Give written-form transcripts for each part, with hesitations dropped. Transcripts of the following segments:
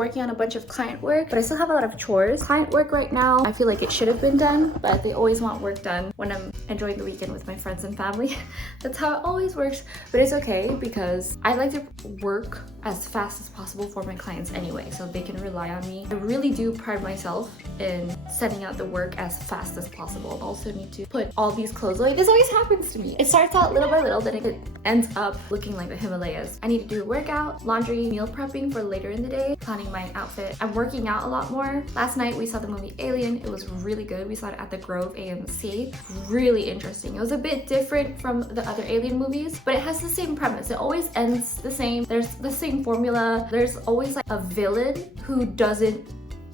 working on a bunch of client work, but I still have a lot of chores. Client work right now, I feel like it should have been done, but they always want work done when I'm enjoying the weekend with my friends and family. That's how it always works, but it's okay because I like to work as fast as possible for my clients anyway, so they can rely on me. I really do pride myself in sending out the work as fast as possible. I also need to put all these clothes away. This always happens to me. It starts out little by little, then it ends up looking like the Himalayas. I need to do a workout, laundry, meal prepping for later in the day, planning my outfit. I'm working out a lot more. Last night we saw the movie Alien. It was really good. We saw it at the Grove AMC. Really interesting. It was a bit different from the other Alien movies, but it has the same premise. It always ends the same. There's the same formula. There's always like a villain who doesn't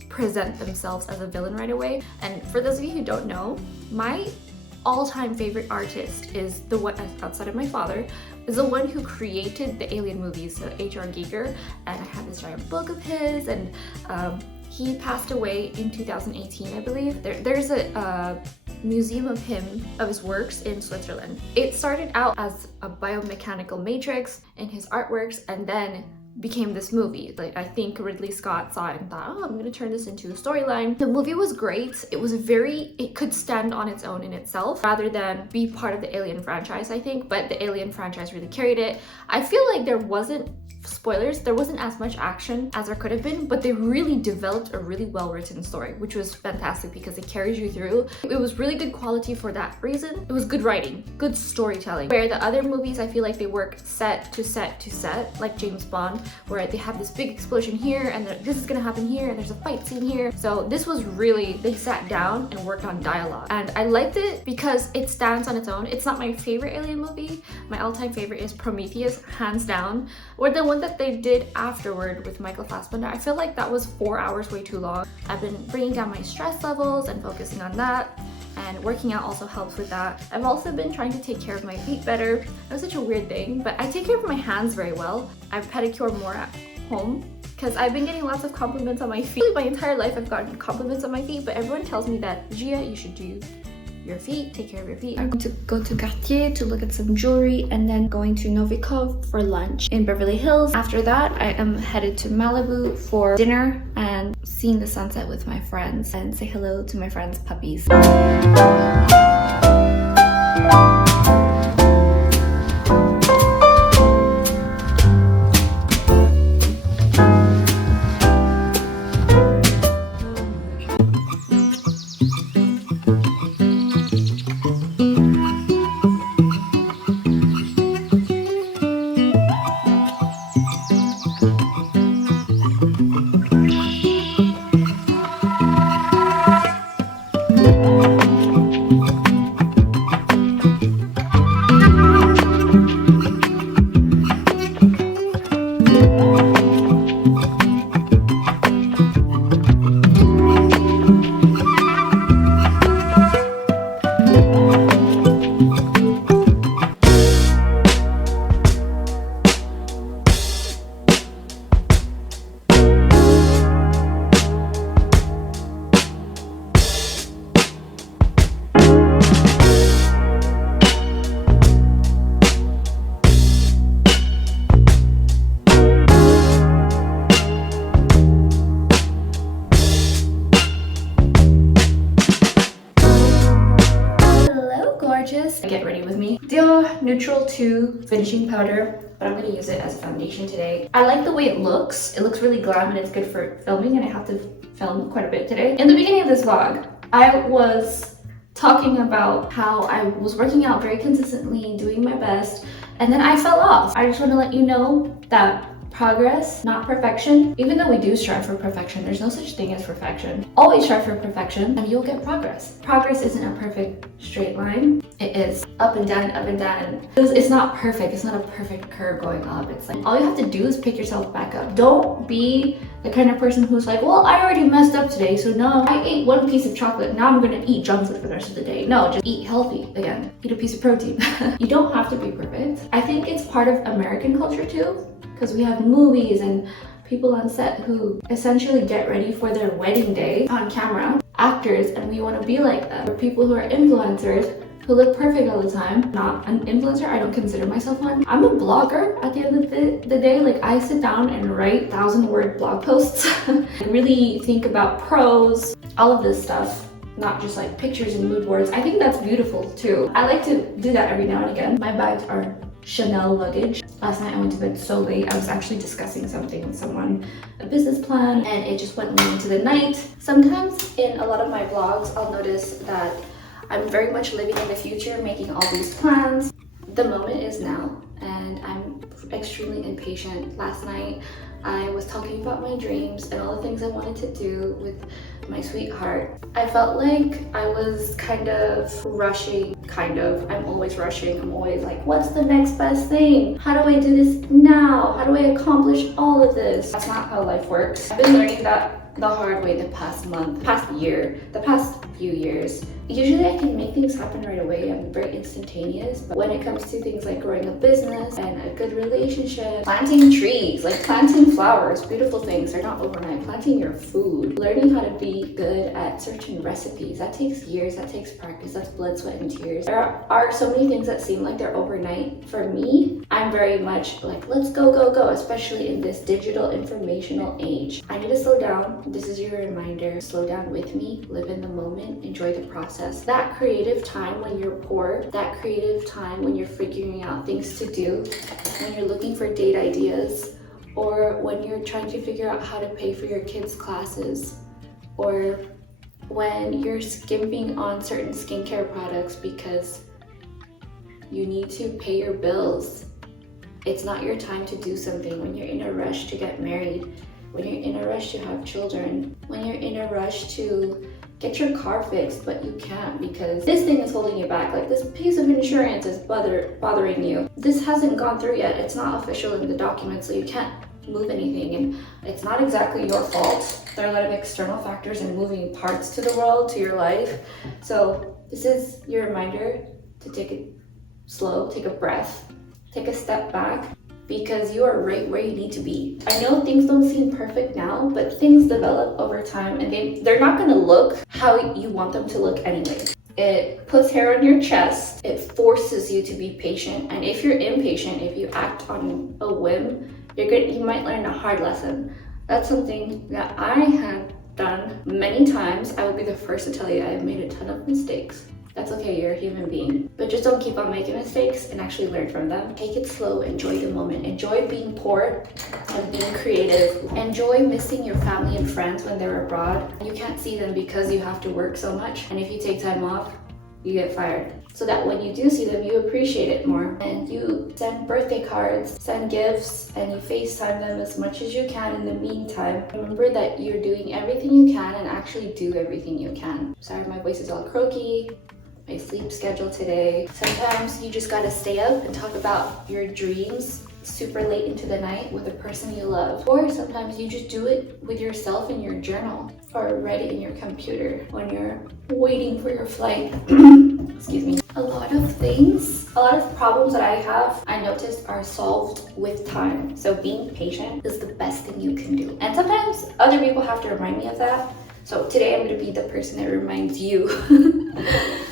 present themselves as a villain right away. And for those of you who don't know, my all-time favorite artist is the one outside of my father, is the one who created the Alien movies, so H.R. Giger, and I have this giant book of his, and he passed away in 2018, I believe. There's a museum of his works in Switzerland. It started out as a biomechanical matrix in his artworks, and then became this movie. Like, I think Ridley Scott saw it and thought, oh, I'm gonna turn this into a storyline. The movie was great. It could stand on its own in itself rather than be part of the Alien franchise, I think, but the Alien franchise really carried it. I feel like there wasn't as much action as there could have been, but they really developed a really well-written story, which was fantastic because it carries you through. It was really good quality for that reason. It was good writing, good storytelling. Where the other movies, I feel like they work set to set to set, like James Bond, where they have this big explosion here and this is gonna happen here and there's a fight scene here. So this was really, they sat down and worked on dialogue. And I liked it because it stands on its own. It's not my favorite Alien movie. My all-time favorite is Prometheus, hands down, or the one that they did afterward with Michael Fassbender. I feel like that was 4 hours way too long. I've been bringing down my stress levels and focusing on that, and working out also helps with that. I've also been trying to take care of my feet better. That's such a weird thing, but I take care of my hands very well. I pedicure more at home because I've been getting lots of compliments on my feet. My entire life I've gotten compliments on my feet, but everyone tells me that, Gia, you should do your feet, take care of your feet. I'm going to go to Cartier to look at some jewelry, and then going to Novikov for lunch in Beverly Hills. After that, I am headed to Malibu for dinner and seeing the sunset with my friends and say hello to my friends' puppies. Get ready with me. Dior Neutral 2 finishing powder, but I'm going to use it as a foundation today. I like the way it looks. It looks really glam and it's good for filming, and I have to film quite a bit today. In the beginning of this vlog, I was talking about how I was working out very consistently, doing my best, and then I fell off. I just want to let you know that progress, not perfection. Even though we do strive for perfection, there's no such thing as perfection. Always strive for perfection and you'll get progress. Progress isn't a perfect straight line. It is up and down, up and down. It's not perfect. It's not a perfect curve going up. It's like all you have to do is pick yourself back up. Don't be the kind of person who's like, well, I already messed up today, so now I ate one piece of chocolate. Now I'm gonna eat junk food for the rest of the day. No, just eat healthy again. Eat a piece of protein. You don't have to be perfect. I think it's part of American culture too, because we have movies and people on set who essentially get ready for their wedding day on camera, actors, and we want to be like them. Or people who are influencers who look perfect all the time. Not an influencer, I don't consider myself one. I'm a blogger at the end of the day. Like, I sit down and write 1,000-word blog posts. I really think about prose, all of this stuff, not just like pictures and mood boards. I think that's beautiful too. I like to do that every now and again. My bags are Chanel luggage. Last night I went to bed so late. I was actually discussing something with someone, a business plan, and it just went late into the night. Sometimes in a lot of my vlogs, I'll notice that I'm very much living in the future, making all these plans. The moment is now, and I'm extremely impatient. Last night, I was talking about my dreams and all the things I wanted to do with my sweetheart. I felt like I was kind of rushing, I'm always rushing. I'm always like, what's the next best thing? How do I do this now? How do I accomplish all of this? That's not how life works. I've been learning that the hard way the past month, past year, the past few years. Usually I can make things happen right away. I'm very instantaneous, but when it comes to things like growing a business and a good relationship, planting trees, like planting flowers, beautiful things, they're not overnight. Planting your food, learning how to be good at certain recipes, that takes years, that takes practice, that's blood, sweat, and tears. There are so many things that seem like they're overnight. For me, I'm very much like, let's go, go, go, especially in this digital informational age. I need to slow down. This is your reminder. Slow down with me, live in the moment, enjoy the process. That creative time when you're poor, that creative time when you're figuring out things to do, when you're looking for date ideas, or when you're trying to figure out how to pay for your kids' classes, or when you're skimping on certain skincare products because you need to pay your bills. It's not your time to do something when you're in a rush to get married, when you're in a rush to have children, when you're in a rush to get your car fixed, but you can't because this thing is holding you back. Like, this piece of insurance is bothering you. This hasn't gone through yet. It's not official in the document, so you can't move anything, and it's not exactly your fault. There are a lot of external factors and moving parts to the world, to your life. So this is your reminder to take it slow, take a breath, take a step back, because you are right where you need to be. I know things don't seem perfect now, but things develop over time, and they're not gonna look how you want them to look anyway. It puts hair on your chest. It forces you to be patient, and if you're impatient, if you act on a whim, you might learn a hard lesson. That's something that I have done many times. I will be the first to tell you I've made a ton of mistakes. That's okay, you're a human being. But just don't keep on making mistakes and actually learn from them. Take it slow, enjoy the moment. Enjoy being poor and being creative. Enjoy missing your family and friends when they're abroad. You can't see them because you have to work so much. And if you take time off, you get fired. So that when you do see them, you appreciate it more. And you send birthday cards, send gifts, and you FaceTime them as much as you can in the meantime. Remember that you're doing everything you can and actually do everything you can. Sorry, my voice is all croaky. My sleep schedule today. Sometimes you just gotta stay up and talk about your dreams super late into the night with a person you love. Or sometimes you just do it with yourself in your journal or write it in your computer when you're waiting for your flight. Excuse me. A lot of problems that I have, I noticed, are solved with time. So being patient is the best thing you can do. And sometimes other people have to remind me of that. So today I'm going to be the person that reminds you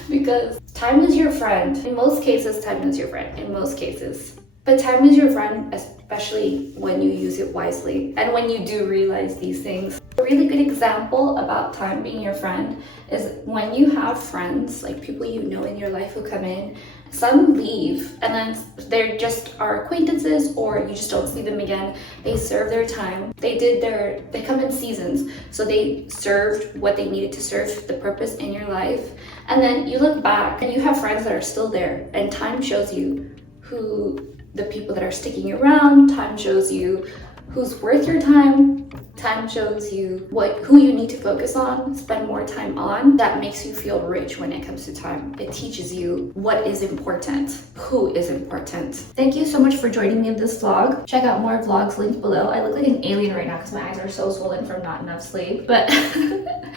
because time is your friend. In most cases, time is your friend. In most cases. But time is your friend, especially when you use it wisely and when you do realize these things. A really good example about time being your friend is when you have friends, like people you know in your life who come in, some leave and then they're just our acquaintances or you just don't see them again. They serve their time. They come in seasons. So they served what they needed to serve, the purpose in your life. And then you look back and you have friends that are still there, and time shows you who the people that are sticking around. Time shows you who's worth your time. Time shows you who you need to focus on, spend more time on. That makes you feel rich when it comes to time. It teaches you what is important, who is important. Thank you so much for joining me in this vlog. Check out more vlogs linked below. I look like an alien right now because my eyes are so swollen from not enough sleep. But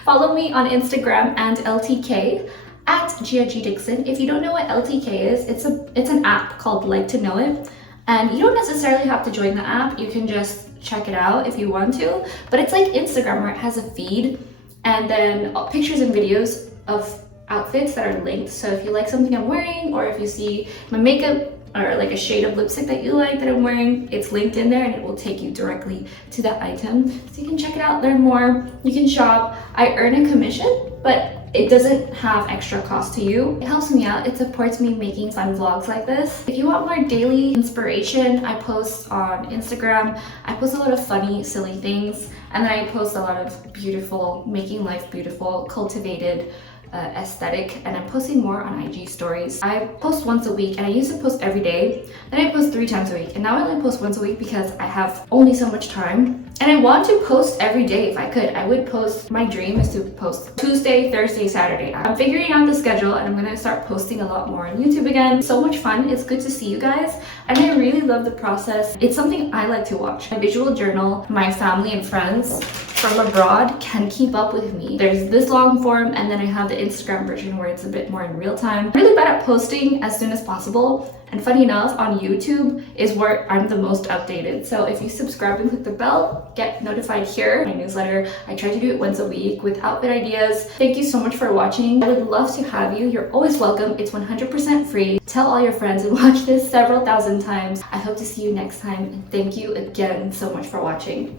follow me on Instagram and LTK at Dixon. If you don't know what LTK is, it's an app called Like to Know It. And you don't necessarily have to join the app. You can just check it out if you want to. But it's like Instagram where it has a feed and then pictures and videos of outfits that are linked. So if you like something I'm wearing, or if you see my makeup or like a shade of lipstick that you like that I'm wearing, it's linked in there and it will take you directly to that item. So you can check it out, learn more, you can shop. I earn a commission, but it doesn't have extra cost to you. It helps me out. It supports me making fun vlogs like this. If you want more daily inspiration, I post on Instagram. I post a lot of funny, silly things. And then I post a lot of beautiful, making life beautiful, cultivated aesthetic, and I'm posting more on IG stories. I post once a week, and I used to post every day. Then I post 3 times a week, and now I only post once a week because I have only so much time. And I want to post every day if I could. I would post, my dream is to post Tuesday, Thursday, Saturday. I'm figuring out the schedule and I'm gonna start posting a lot more on YouTube again. So much fun. It's good to see you guys. And I really love the process. It's something I like to watch. My visual journal, my family and friends from abroad can keep up with me. There's this long form, and then I have the Instagram version where it's a bit more in real time. I'm really bad at posting as soon as possible. And funny enough, on YouTube is where I'm the most updated. So if you subscribe and click the bell, get notified here. My newsletter, I try to do it once a week with outfit ideas. Thank you so much for watching. I would love to have you. You're always welcome. It's 100% free. Tell all your friends and watch this several thousand times. I hope to see you next time. And thank you again so much for watching.